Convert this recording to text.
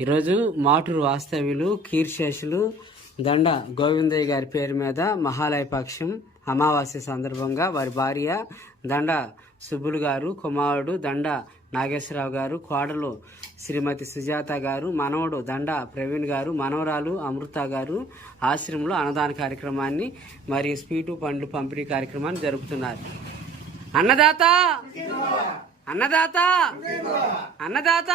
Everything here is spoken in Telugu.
ఈరోజు మాటూరు వాస్తవ్యులు కీర్శేషులు దండ గోవిందయ్య గారి పేరు మీద మహాలయపక్షం అమావాస్య సందర్భంగా వారి భార్య దండ సుబ్బులు గారు, కుమారుడు దండ నాగేశ్వరరావు గారు, కోడలు శ్రీమతి సుజాత గారు, మనవడు దండ ప్రవీణ్ గారు, మనవరాలు అమృత గారు ఆశ్రమంలో అన్నదాన కార్యక్రమాన్ని మరియు స్వీటు పండ్లు పంపిణీ కార్యక్రమాన్ని జరుపుతున్నారు. అన్నదాత అన్నదాత అన్నదాత